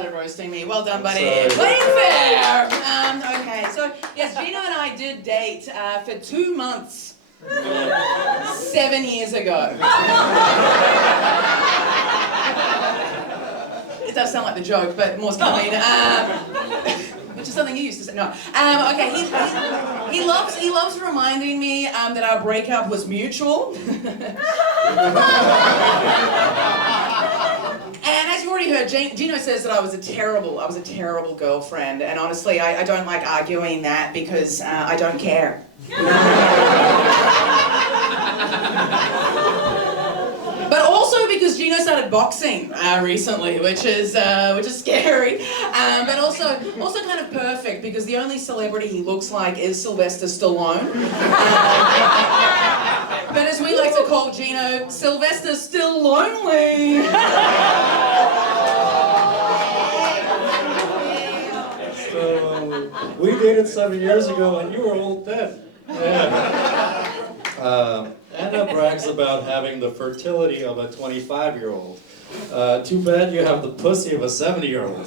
started roasting me. Well done, buddy. Sorry. Playing fair. Okay, so yes, Gino and I did date for 2 months 7 years ago. It does sound like the joke, but more's coming. Which is something you used to say. No. Okay. He loves reminding me that our breakup was mutual. And as you already heard, Gino says that I was a terrible girlfriend. And honestly, I don't like arguing that because I don't care. But also because Gino started boxing recently, which is scary. But also kind of perfect because the only celebrity he looks like is Sylvester Stallone. But as we like to call Gino, Sylvester's still lonely. So, we dated 7 years ago and you were old then. Yeah. Anna brags about having the fertility of a 25-year-old. Too bad you have the pussy of a 70-year-old.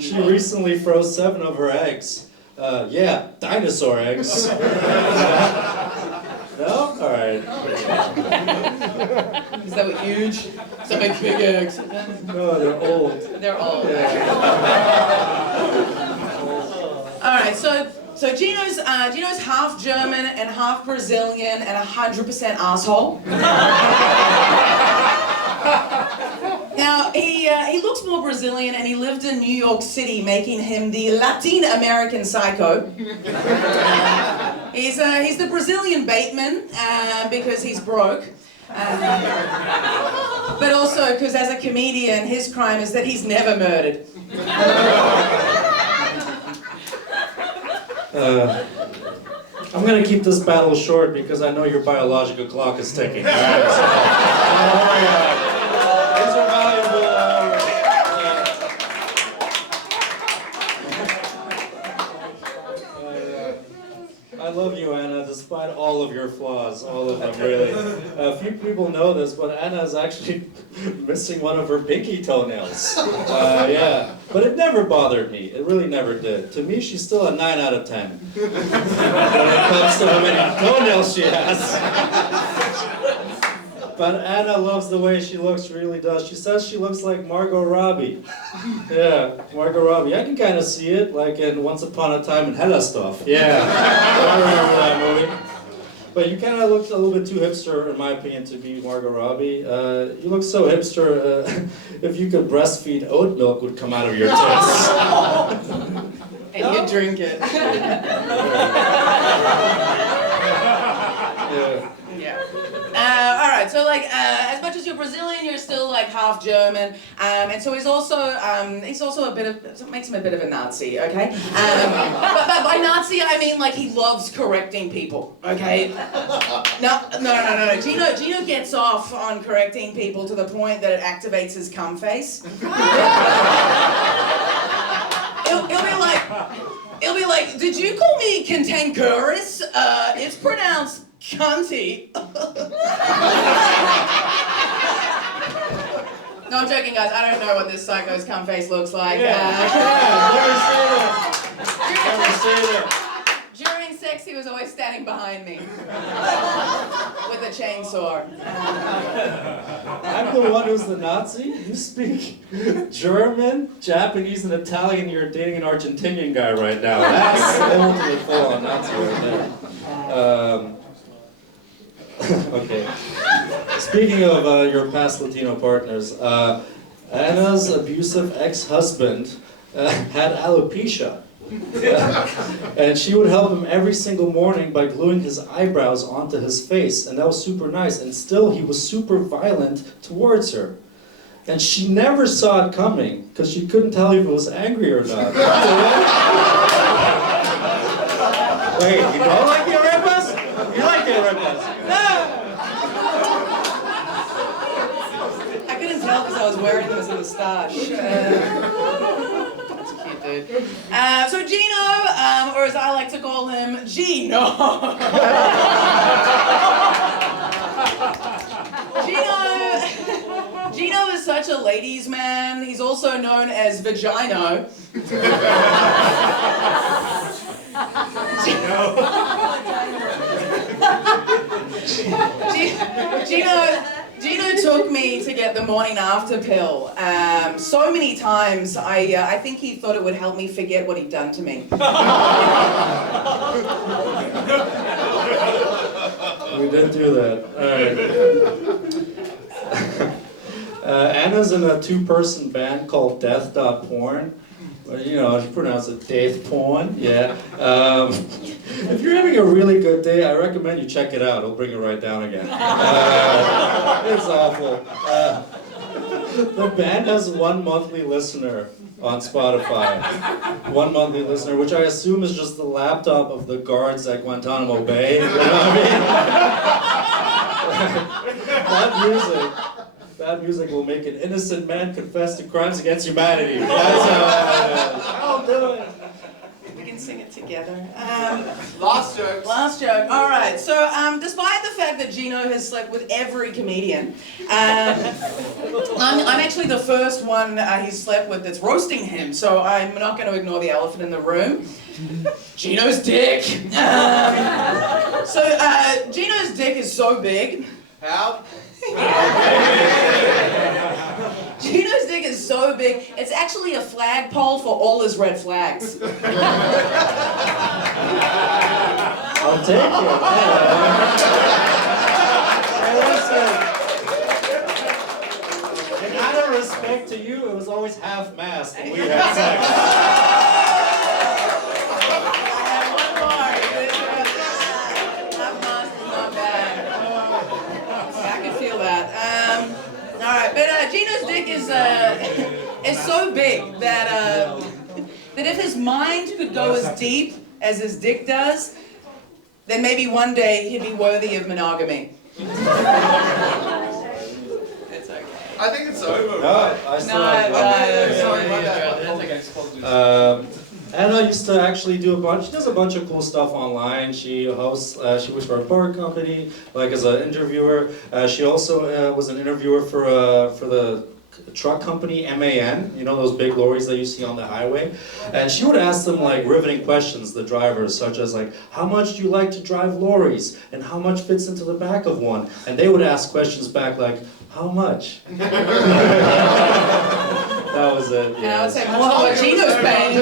She recently froze 7 of her eggs. Yeah, dinosaur eggs. No? Alright. Is that what huge? Some big eggs. No, they're old. They're old. Yeah. Alright, so Gino's half German and half Brazilian and 100% asshole. Now, he looks more Brazilian and he lived in New York City, making him the Latin American psycho. He's the Brazilian Bateman because he's broke. But also because as a comedian, his crime is that he's never murdered. I'm going to keep this battle short because I know your biological clock is ticking. All right, so, these are valuable. I love you, Anna, despite all of your flaws, all of them, really. Few people know this, but Anna is actually missing one of her pinky toenails. Yeah, but it never bothered me. It really never did. To me, she's still a 9 out of 10. When it comes to how many toenails she has. But Anna loves the way she looks, she really does. She says she looks like Margot Robbie. Yeah, Margot Robbie. I can kind of see it, like in Once Upon a Time in Hella Stuff. Yeah, I remember that movie. But you kind of look a little bit too hipster, in my opinion, to be Margot Robbie. You look so hipster, if you could breastfeed, oat milk would come out of your tits. And you drink it. Yeah. Alright, so like, as much as you're Brazilian, you're still like half German, and so he's also a bit of, it makes him a bit of a Nazi, okay? But by Nazi, I mean like he loves correcting people, okay? No. Gino gets off on correcting people to the point that it activates his cum face. He'll be like, did you call me cantankerous? It's pronounced cunty. No, I'm joking, guys. I don't know what this psycho's cum face looks like. Never say that. During sex, he was always standing behind me with a chainsaw. I'm the one who's the Nazi? You speak German, Japanese, and Italian. You're dating an Argentinian guy right now. That's the ultimate full-on Nazi right there. Okay. Speaking of your past Latino partners, Anna's abusive ex-husband had alopecia. And she would help him every single morning by gluing his eyebrows onto his face, and that was super nice, and still he was super violent towards her. And she never saw it coming, because she couldn't tell if he was angry or not. Wait, you don't like the arepas? You like the arepas? I couldn't tell because I was wearing them as a moustache. Dude. So Gino, or as I like to call him, Gino. Gino is such such a ladies' man. He's also known as Vagino. Gino took me to get the morning after pill so many times. I think he thought it would help me forget what he'd done to me. We did do that. All right. Anna's in a two-person band called Death.Porn. Well, you know, she pronounced it Death Porn, yeah. If you're having a really good day, I recommend you check it out. It'll bring it right down again. It's awful. The band has 1 monthly listener on Spotify. 1 monthly listener, which I assume is just the laptop of the guards at Guantanamo Bay. You know what I mean? That music will make an innocent man confess to crimes against humanity. That's how I'll do it. We can sing it together. Last joke. Last joke. All right. So, despite the fact that Gino has slept with every comedian, I'm actually the first one he's slept with that's roasting him. So I'm not going to ignore the elephant in the room. Gino's dick. Gino's dick is so big. How? Gino's dick is so big, it's actually a flagpole for all his red flags. I'll take it. Hey, listen. Out of respect to you, it was always half-mast when we had sex. Gino's dick is so big that if his mind could go as deep as his dick does, then maybe one day he'd be worthy of monogamy. It's okay. I think it's over. No, I still have one. Anna used to actually do she does a bunch of cool stuff online. She hosts, she works for a bar company, like as an interviewer. She also was an interviewer for the truck company, MAN, you know those big lorries that you see on the highway? And she would ask them like riveting questions, the drivers, such as like, how much do you like to drive lorries? And how much fits into the back of one? And they would ask questions back like, how much? That was it, yeah. I would say more than what Gino's paying.